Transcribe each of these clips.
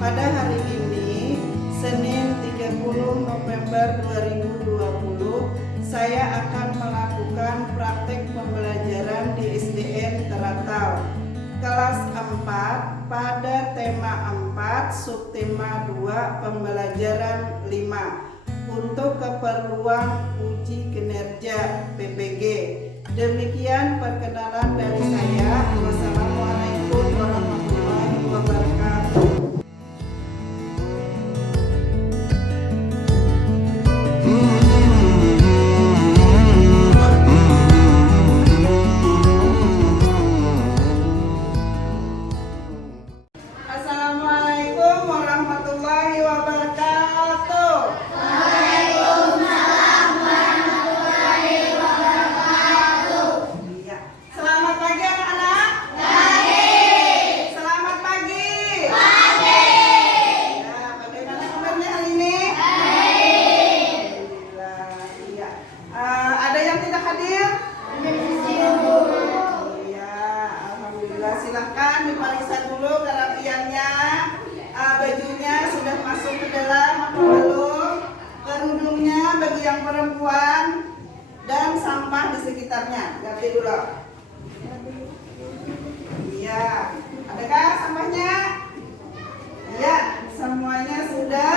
Pada hari ini, Senin 30 November 2020, saya akan melakukan praktek pembelajaran di SDN Teratau kelas 4 pada tema 4 subtema 2 pembelajaran 5 untuk keperluan uji kinerja PPG. Demikian perkenalan dari saya. Wassalamualaikum warahmatullahi wabarakatuh. Assalamualaikum warahmatullahi wabarakatuh. Waalaikumsalam warahmatullahi wabarakatuh. Iya. Selamat pagi anak-anak. Pagi. Selamat pagi. Pagi. Ya, bagaimana kabarnya hari ini? Baik. Alhamdulillah. Iya. Ada yang tidak hadir? Iya, alhamdulillah. Silahkan diperiksa dulu kerapiannya. Bajunya sudah masuk ke dalam atau belum? Kerudungnya bagi yang perempuan dan sampah di sekitarnya. Ganti dulu. Iya. Adakah sampahnya? Iya, semuanya sudah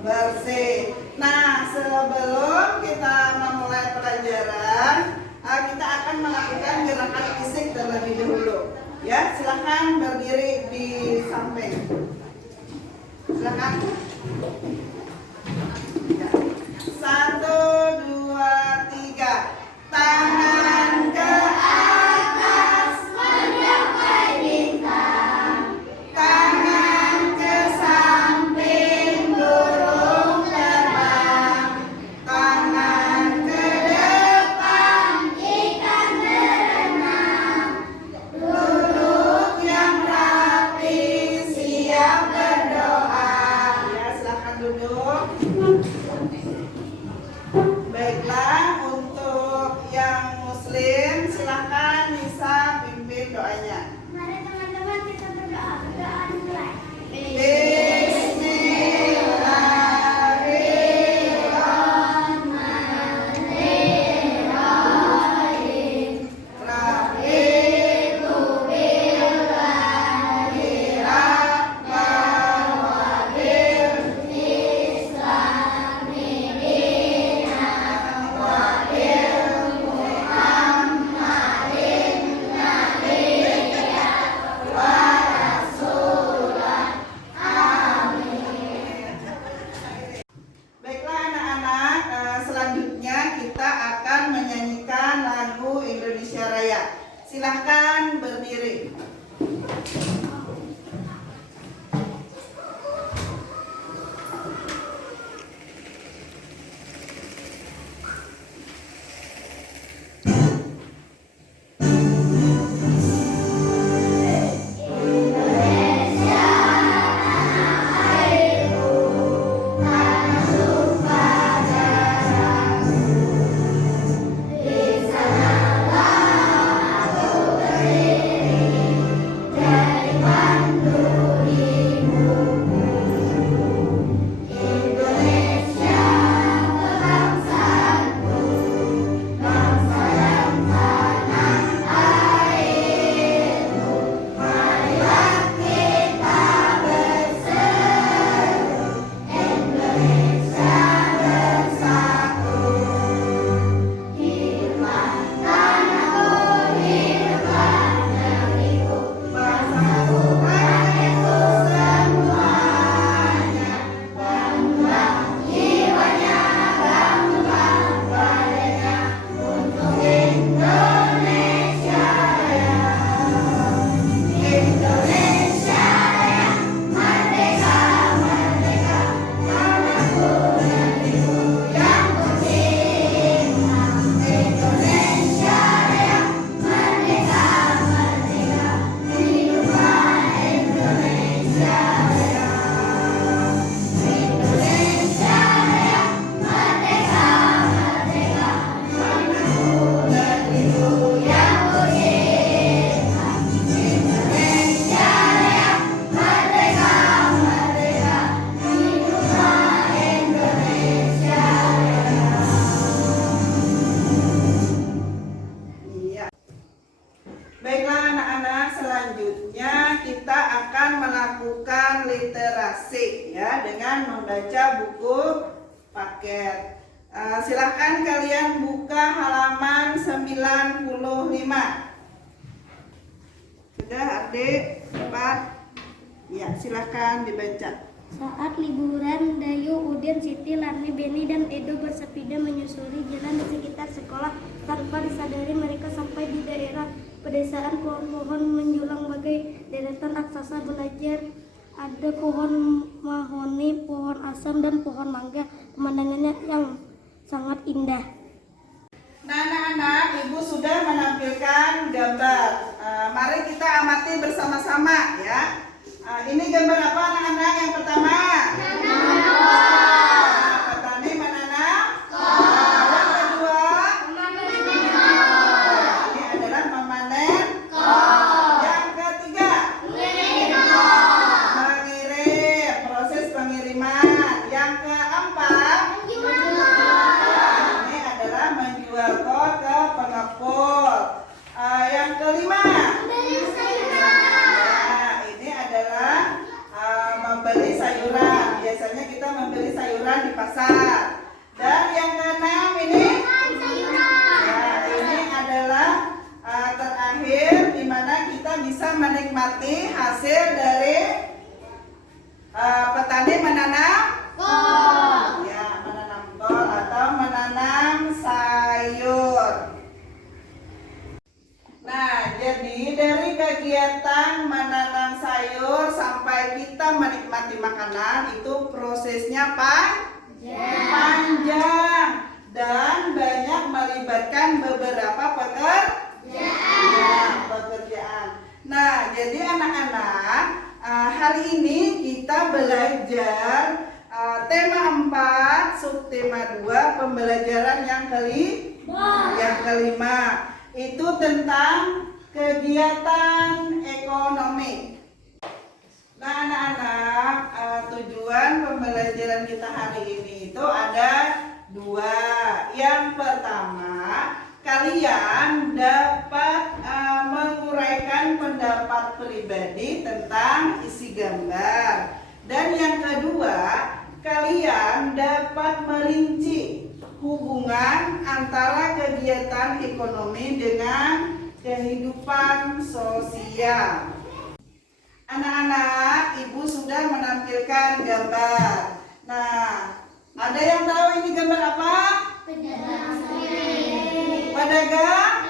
bersih. Nah, sebelum kita memulai pelajaran, kita akan melakukan gerakan fisik terlebih dahulu. Ya, silakan berdiri di samping. Silakan. Ya. 1, 2, 3. Tangan ke atas Mencapai bintang. tangan ke samping burung terbang, tangan ke depan Ikan berenang. duduk yang rapi siap berdoa. Ya, silakan duduk. melakukan literasi ya dengan membaca buku paket. Silahkan kalian buka halaman 95. Sudah adik, Pak? Ya, silahkan dibaca. Saat liburan, Dayu, Udin, Siti, Larni, Beni, dan Edo bersepeda menyusuri jalan di sekitar sekolah. Tanpa disadari mereka sampai di daerah pedesaan. Pohon-pohon menjulang bagai deretan raksasa belajar. Ada pohon mahoni, pohon asam, dan pohon mangga. Pemandangannya yang sangat indah. Nah, anak-anak, Ibu sudah menampilkan gambar. Mari kita amati bersama-sama ya. Ini gambar apa anak-anak? Yang pertama, petani menanam. Yang kedua, ini adalah memanen. Yang ketiga, mengirim, proses pengiriman. Yang keempat, ini adalah menjual kol ke pengepul. Yang kelima, membeli sayuran. Biasanya kita membeli sayuran di pasar. Dan yang keenam ini ini adalah terakhir di mana kita bisa menikmati hasil dari petani menanam kol. Ya, menanam kol atau menanam sayur. Nah, jadi dari kegiatan menanam sayur sampai kita menikmati makanan itu prosesnya panjang dan banyak melibatkan beberapa pekerjaan. Nah, jadi anak-anak, hari ini kita belajar tema 4, subtema 2, pembelajaran yang kelima. Itu tentang kegiatan ekonomi. Nah, anak-anak, tujuan pembelajaran kita hari ini itu ada 2. Yang pertama, kalian dapat menguraikan pendapat pribadi tentang isi gambar. Dan yang kedua, kalian dapat merinci hubungan antara kegiatan ekonomi dengan kehidupan sosial. Anak-anak, Ibu sudah menampilkan gambar. Nah, ada yang tahu ini gambar apa? Pedagang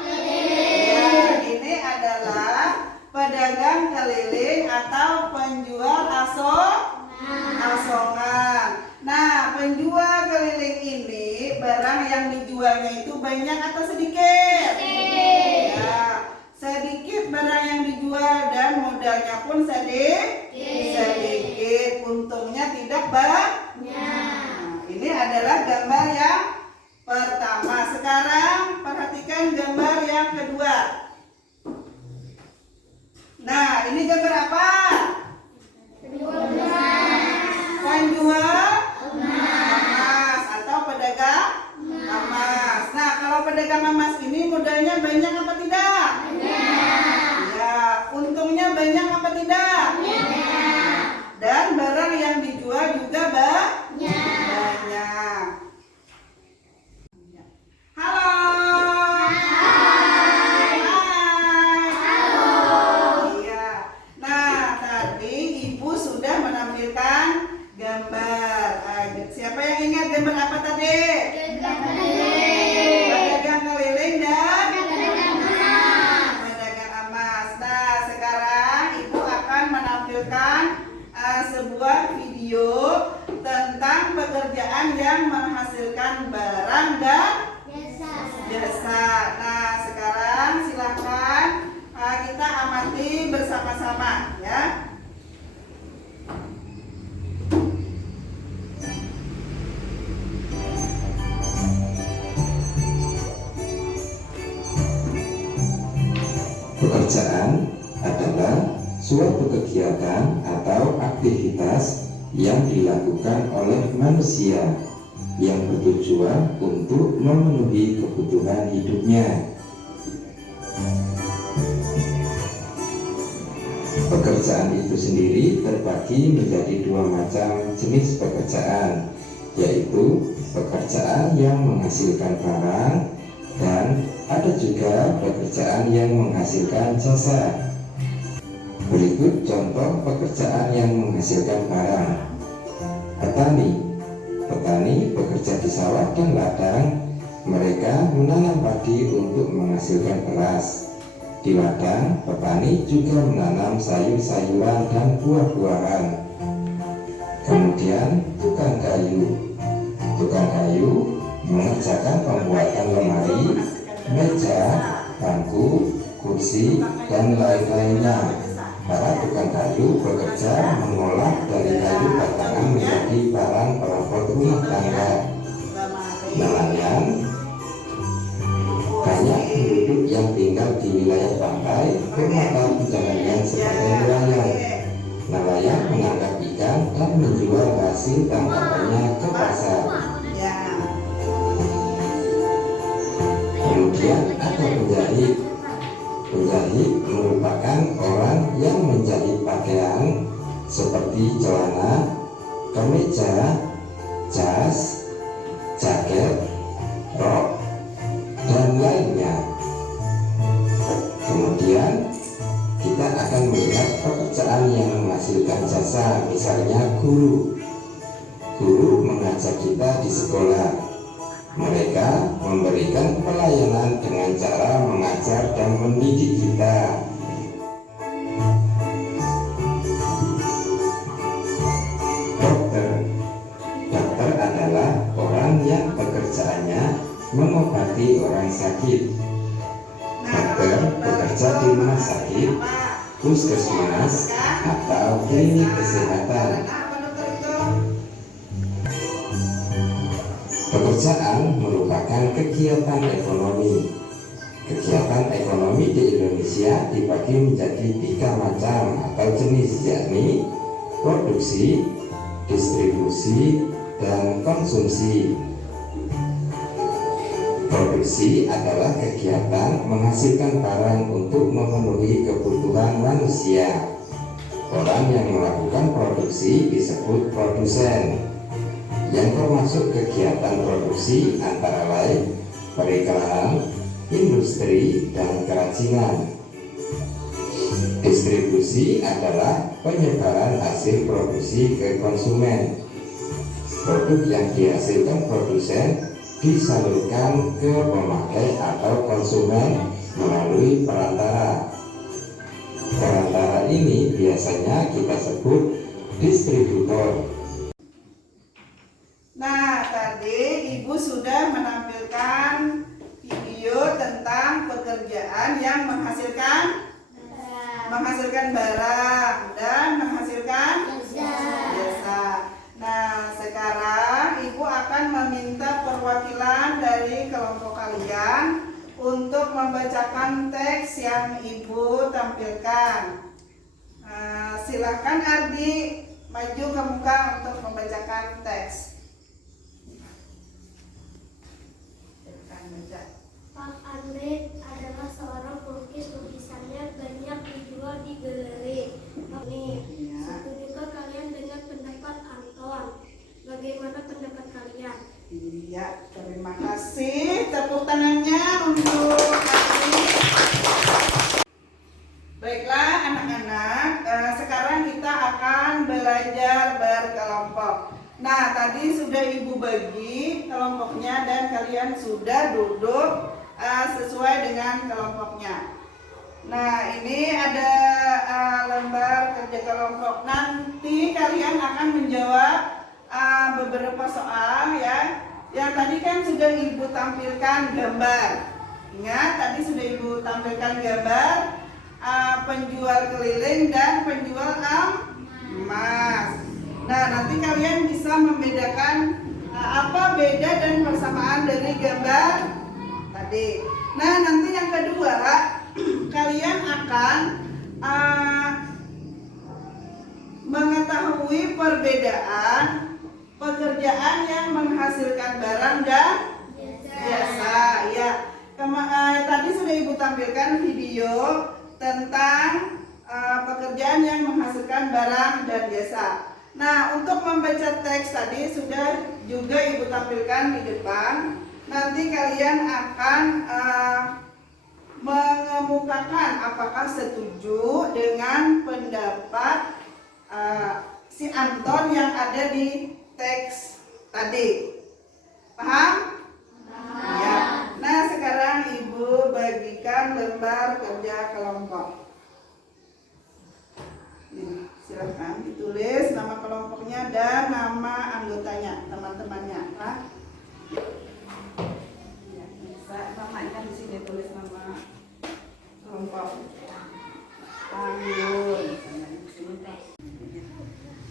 keliling. Ya, ini adalah pedagang keliling atau penjual asongan. Nah, penjual keliling ini barang yang dijualnya itu banyak atau sedikit? Ya, sedikit barang yang dijual dan modalnya pun sedikit. Untungnya tidak banyak. Nah, ini adalah gambar yang pertama. Sekarang perhatikan gambar yang kedua. Nah, ini gambar apa? Penjual emas atau pedagang emas. Nah, kalau pedagang emas ini modalnya banyak apa tidak? Ya, untungnya banyak apa tidak? Dan barang yang dijual juga banyak. Halo. Iya. Nah, tadi Ibu sudah menampilkan gambar. Siapa yang ingat gambar apa tadi? Pedagang keliling dan pedagang emas. Nah, sekarang Ibu akan menampilkan sebuah video tentang pekerjaan yang menghasilkan barang dan jasa. Nah, sekarang silakan kita amati bersama-sama ya. Pekerjaan adalah suatu kegiatan atau aktivitas yang dilakukan oleh manusia yang bertujuan untuk memenuhi kebutuhan hidupnya. Pekerjaan itu sendiri terbagi terbagi menjadi dua macam jenis pekerjaan, yaitu pekerjaan yang menghasilkan barang dan ada juga pekerjaan yang menghasilkan jasa. Berikut contoh pekerjaan yang menghasilkan barang. Petani bekerja di sawah dan ladang. Mereka menanam padi untuk menghasilkan beras. Di ladang, petani juga menanam sayur-sayuran dan buah-buahan. Kemudian tukang kayu mengerjakan pembuatan lemari, meja, bangku, kursi, dan lain-lainnya. Para tukang kayu bekerja mengolah dari kayu batangan menjadi barang perabot rumah tangga. Nelayan, banyak penduduk yang tinggal di wilayah pantai bermata pencaharian sebagai nelayan. Nelayan menangkap ikan dan menjual hasil tangkapannya ke pasar. Kemudian ada penjahit. Penjahit merupakan orang yang menjahit pakaian seperti celana, kemeja, jas, jaket, rok, dan lainnya. Kemudian kita akan melihat pekerjaan yang menghasilkan jasa, misalnya guru. Guru mengajar kita di sekolah. Mereka memberikan pelayanan dengan cara mengajar dan mendidik kita. Dokter adalah orang yang pekerjaannya mengobati orang sakit. Dokter bekerja di rumah sakit, puskesmas, atau klinik kesehatan. Pekerjaan merupakan kegiatan ekonomi. Kegiatan ekonomi di Indonesia dibagi menjadi 3 macam atau jenis, yakni produksi, distribusi, dan konsumsi. Produksi adalah kegiatan menghasilkan barang untuk memenuhi kebutuhan manusia. Orang yang melakukan produksi disebut produsen. Yang termasuk kegiatan produksi antara lain periklanan, industri, dan kerajinan. Distribusi adalah penyebaran hasil produksi ke konsumen. Produk yang dihasilkan produsen disalurkan ke pemakai atau konsumen melalui perantara. Perantara ini biasanya kita sebut distributor. Nah, tadi Ibu sudah menampilkan video tentang pekerjaan yang menghasilkan barang dan menghasilkan jasa. Nah, sekarang Ibu akan meminta perwakilan dari kelompok kalian untuk membacakan teks yang Ibu tampilkan. Silakan Ardi maju ke muka untuk membacakan teks. Pak Andre adalah seorang pelukis. Lukisannya banyak dijual di galeri. Setuju kalian dengan pendapat Anton? Bagaimana pendapat kalian? Iya, terima kasih. Tepuk tangannya untuk Ardi. Baiklah anak-anak, sekarang kita akan belajar berkelompok. Nah, tadi sudah Ibu bagi kelompoknya dan kalian sudah duduk sesuai dengan kelompoknya. Nah, ini ada lembar kerja kelompok. Nanti kalian akan menjawab beberapa soal ya. Yang tadi kan sudah Ibu tampilkan gambar. Ingat, tadi sudah Ibu tampilkan gambar penjual keliling dan penjual emas. Nah, nanti kalian bisa membedakan apa beda dan persamaan dari gambar tadi. Nah, nanti yang kedua, kalian akan mengetahui perbedaan pekerjaan yang menghasilkan barang dan jasa. Ya, tadi sudah Ibu tampilkan video tentang pekerjaan yang menghasilkan barang dan jasa. Nah, untuk membaca teks tadi sudah juga Ibu tampilkan di depan. Nanti kalian akan mengemukakan apakah setuju dengan pendapat si Anton yang ada di teks tadi. Paham? Ya. Nah, sekarang Ibu bagikan lembar kerja kelompok. Nih, silahkan ditulis nama kelompoknya dan nama anggotanya, teman-temannya. Ya, bisa namanya di sini tulis nama kelompok. Anggur.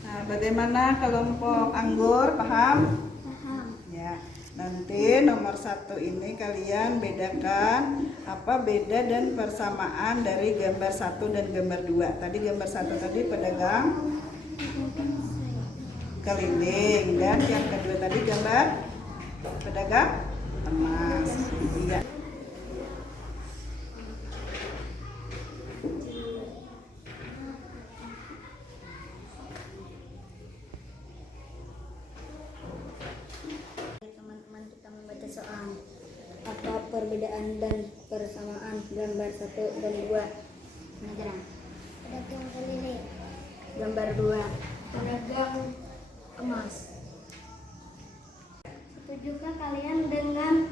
Nah, bagaimana kelompok anggur? Paham? Paham. Ya, nanti nomor 1 ini kalian bedakan apa beda dan persamaan dari gambar 1 dan gambar 2. Tadi gambar 1 tadi pedagang keliling dan yang kedua tadi gambar pedagang emas. Iya. Teman-teman, kita membaca soal apa perbedaan dan persamaan gambar 1 dan 2. Pengajaran pedagang keliling, gambar 2 pedagang emas. Setujukah kalian dengan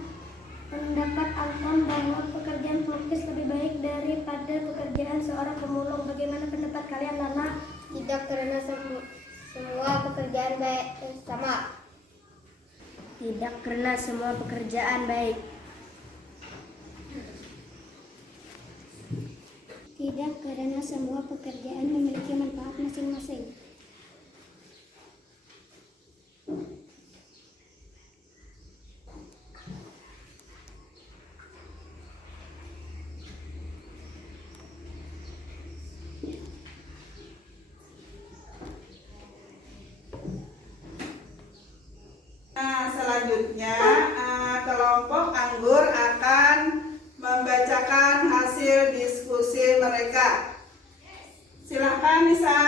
pendapat Anton bahwa pekerjaan pelukis lebih baik daripada pekerjaan seorang pemulung? Bagaimana pendapat kalian, Lana? Tidak, karena semua pekerjaan baik sama. Tidak, karena semua pekerjaan baik. Tidak, karena semua pekerjaan memiliki manfaat masing-masing. Nah, selanjutnya kelompok anggur akan membacakan hasil diskusi mereka. Silakan Nisa.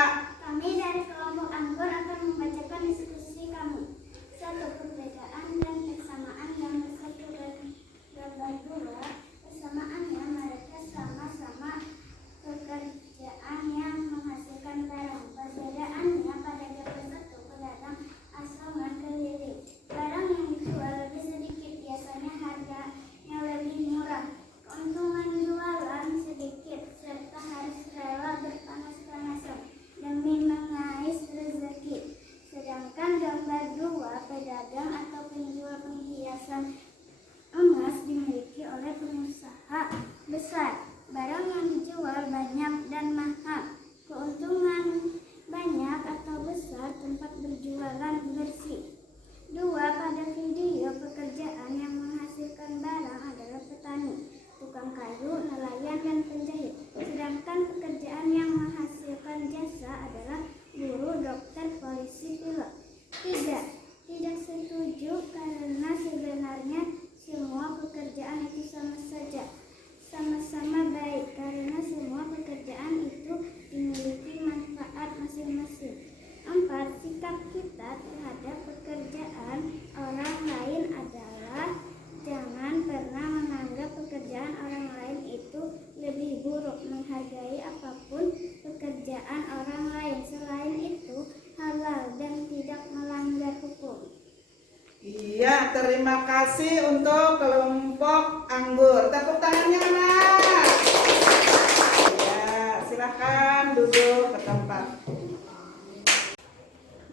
Kami dari kelompok anggur akan membacakan diskusi kami. 1. Perbedaan dan persamaan gambar 1 dan gambar 2. Persamaannya mereka sama-sama pekerjaan yang menghasilkan barang. Perbedaannya pada gambar 1 pedagang asongan keliling. Barang yang dijual lebih sedikit, biasanya harganya lebih murah. Keuntungan jualan sedikit serta harus rela berpanas-panasan demi mengais rezeki. Sedangkan gambar 2 pedagang atau penjual perhiasan emas dimiliki oleh pengusaha besar. Barang yang dijual banyak dan mahal. Keuntungan banyak atau besar, tempat berjualan bersih. 2. Pada video pekerjaan yang menghasilkan barang adalah petani, tukang kayu, nelayan, dan penjahit. Sedangkan pekerjaan yang menghasilkan jasa adalah guru, dokter, polisi, pilot. 3. Tidak setuju karena sebenarnya semua pekerjaan itu sama saja, sama-sama baik karena semua pekerjaan itu dimiliki manfaat masing-masing. 4. Sikap kita terhadap pekerjaan orang lain adalah jangan pernah menganggap pekerjaan orang lain itu lebih buruk. Menghargai apapun pekerjaan orang lain, selain itu halal dan tidak melanggar hukum. Iya, terima kasih untuk kelompok anggur. Tepuk tangannya, anak. Ya, silahkan duduk ke tempat.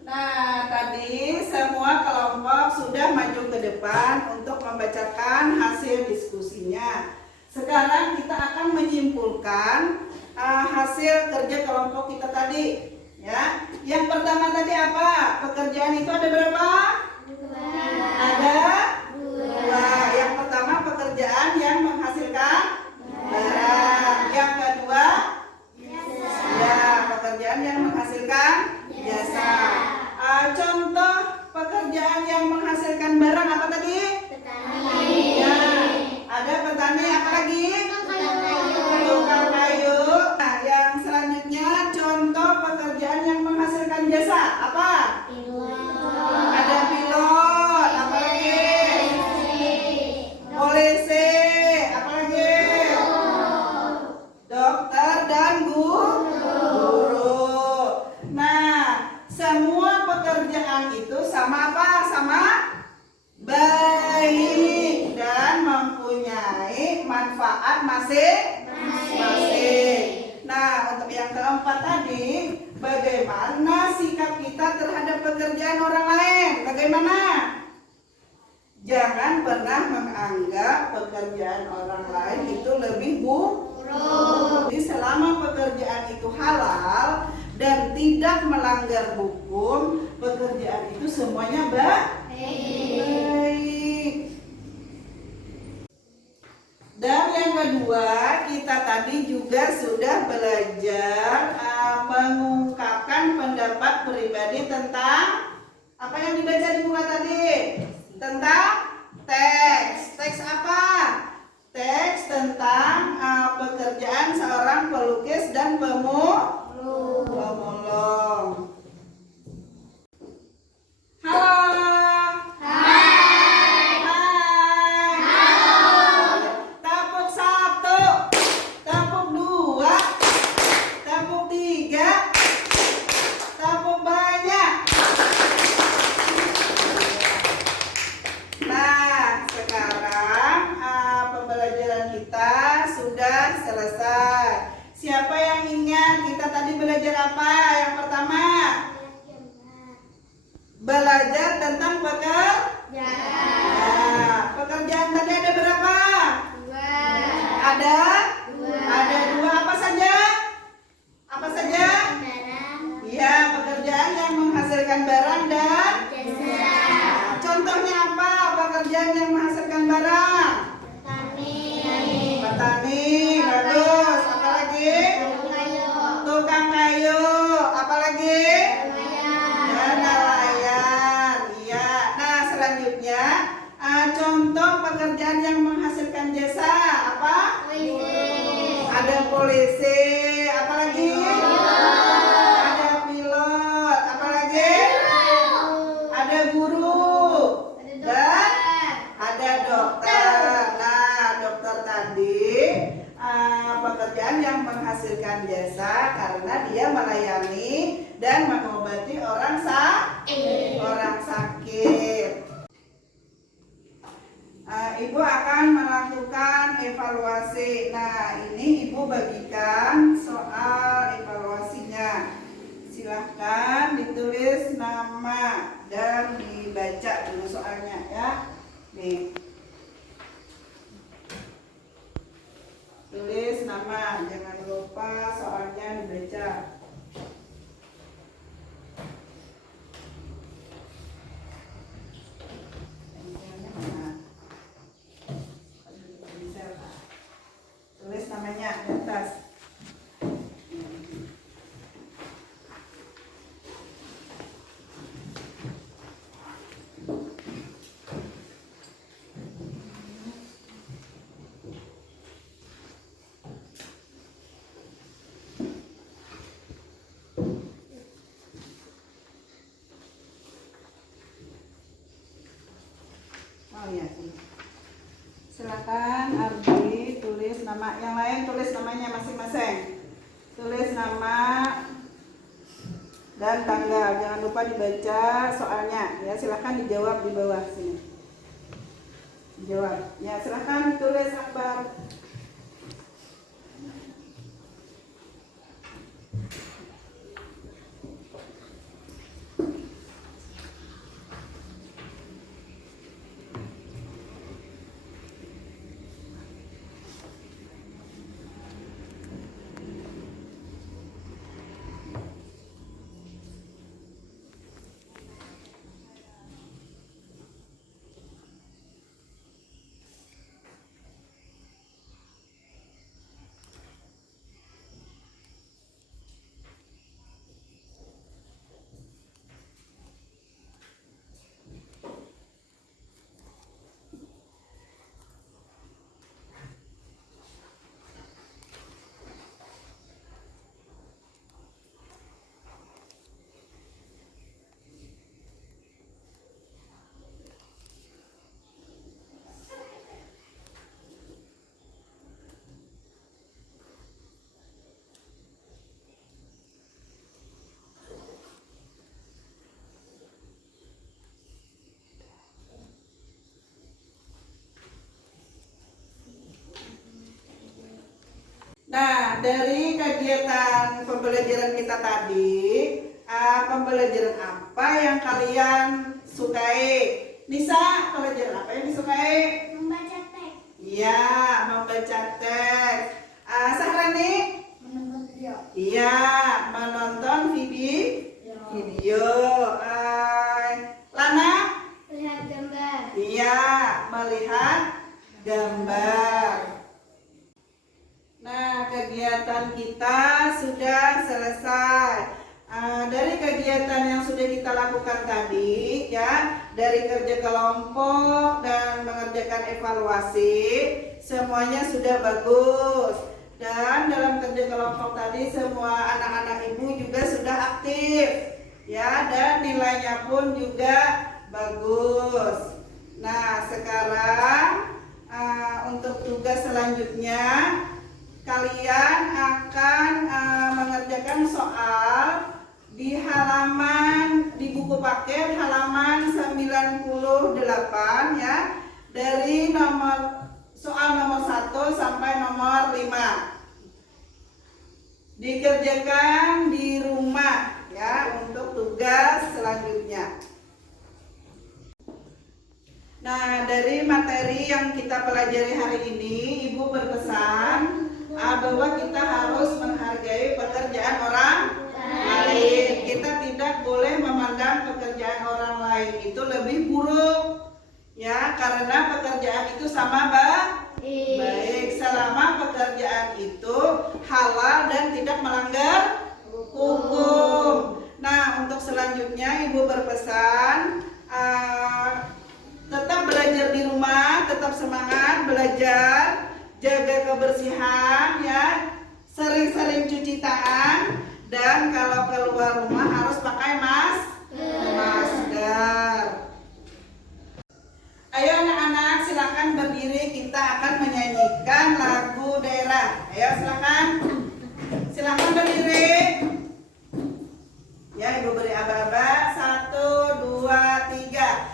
Nah, tadi semua kelompok sudah maju ke depan untuk membacakan hasil diskusinya. Sekarang kita akan menyimpulkan hasil kerja kelompok kita tadi. Ya, yang pertama tadi apa? Pekerjaan itu ada berapa? Ada 2. Yang pertama pekerjaan yang menghasilkan barang. Yang kedua, ya, pekerjaan yang menghasilkan jasa. Contoh pekerjaan yang menghasilkan barang apa tadi? Petani. Ya, ada petani, apa lagi? Tukang kayu. Nah, yang selanjutnya semua pekerjaan itu sama apa? Sama baik dan mempunyai manfaat masing-masing. Nah, untuk yang keempat tadi, bagaimana sikap kita terhadap pekerjaan orang lain? Bagaimana? Jangan pernah menganggap pekerjaan orang lain itu lebih buruk. Jadi selama pekerjaan itu halal dan tidak melanggar hukum, pekerjaan itu semuanya baik. Dan yang kedua, kita tadi juga sudah belajar mengungkapkan pendapat pribadi tentang apa yang dibaca di buku tadi. Tentang teks. Teks apa? Teks tentang pekerjaan seorang pelukis dan pemulung. Halo. Hai. Tepuk 1, tepuk 2, tepuk 3, tepuk banyak. Nah, sekarang pembelajaran kita sudah selesai. Siapa yang ingat kita tadi belajar apa? Yang pertama, belajar tentang pekerjaan. Nah, pekerjaan tadi ada berapa? Ada 2. Apa saja? Apa saja? Iya, pekerjaan yang menghasilkan barang dan contohnya apa? Pekerjaan yang menghasilkan barang? Petani, bagus. Apa lagi? Tukang kayu. Apa lagi? Dan nelayan. Iya. Nah, selanjutnya contoh pekerjaan yang menghasilkan jasa apa? Ada polisi. Apa lagi? Ada pilot. Apa lagi? Ada guru. Dan ada dokter. Nah, dokter tadi pekerjaan yang menghasilkan jasa karena dia melayani dan mengobati orang sakit. Ibu akan melakukan evaluasi. Nah, ini Ibu bagikan soal evaluasinya. Silahkan ditulis nama dan dibaca dulu soalnya ya. Nih. Tulis nama, jangan lupa soalnya dibaca. Tulis namanya di atas. Oh ya, silakan Ardi tulis nama. Yang lain tulis namanya masing-masing. Tulis nama dan tanggal. Jangan lupa dibaca soalnya. Ya, silakan dijawab di bawah sini. Dijawab. Ya, silakan tulis Akbar. dari kegiatan pembelajaran kita tadi, pembelajaran apa yang kalian sukai? Nisa, pelajaran apa yang disukai? Membaca teks. Iya, membaca teks. Sahrani? Menonton video. Iya, menonton video. Lana? Lihat gambar. Iya, melihat gambar. Nah, kegiatan kita sudah selesai. Dari kegiatan yang sudah kita lakukan tadi, ya, dari kerja kelompok dan mengerjakan evaluasi, semuanya sudah bagus. Dan dalam kerja kelompok tadi semua anak-anak ibu juga sudah aktif, ya, dan nilainya pun juga bagus. Nah, sekarang untuk tugas selanjutnya kalian akan mengerjakan soal di buku paket halaman 98, ya, dari soal nomor 1 sampai nomor 5. Dikerjakan di rumah, ya, untuk tugas selanjutnya. Nah, dari materi yang kita pelajari hari ini, Ibu berpesan bahwa kita harus menghargai pekerjaan orang lain. Kita tidak boleh memandang pekerjaan orang lain itu lebih buruk, ya, karena pekerjaan itu sama baik selama pekerjaan itu halal dan tidak melanggar hukum. Nah, untuk selanjutnya Ibu berpesan tetap belajar di rumah, tetap semangat belajar, jaga kebersihan, ya, sering-sering cuci tangan, dan kalau keluar rumah harus pakai masker. Ayo anak-anak, silakan berdiri, kita akan menyanyikan lagu daerah. Ayo silakan berdiri. Ya, Ibu beri aba-aba. 1, 2, 3.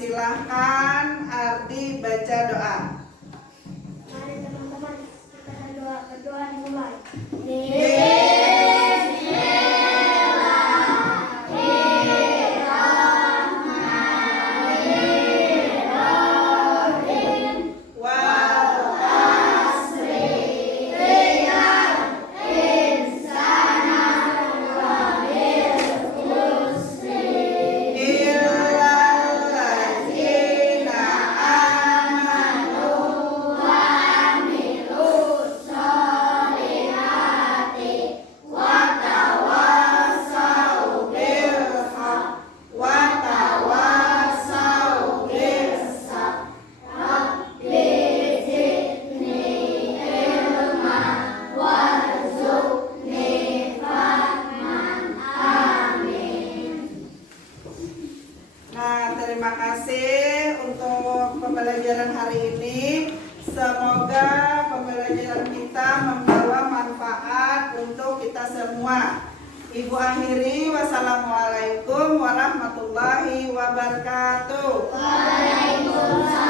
Silahkan Ardi baca doa. Mari teman-teman kita berdoa dimulai. Terima kasih untuk pembelajaran hari ini. Semoga pembelajaran kita membawa manfaat untuk kita semua. Ibu akhiri, wassalamualaikum warahmatullahi wabarakatuh. Waalaikumsalam.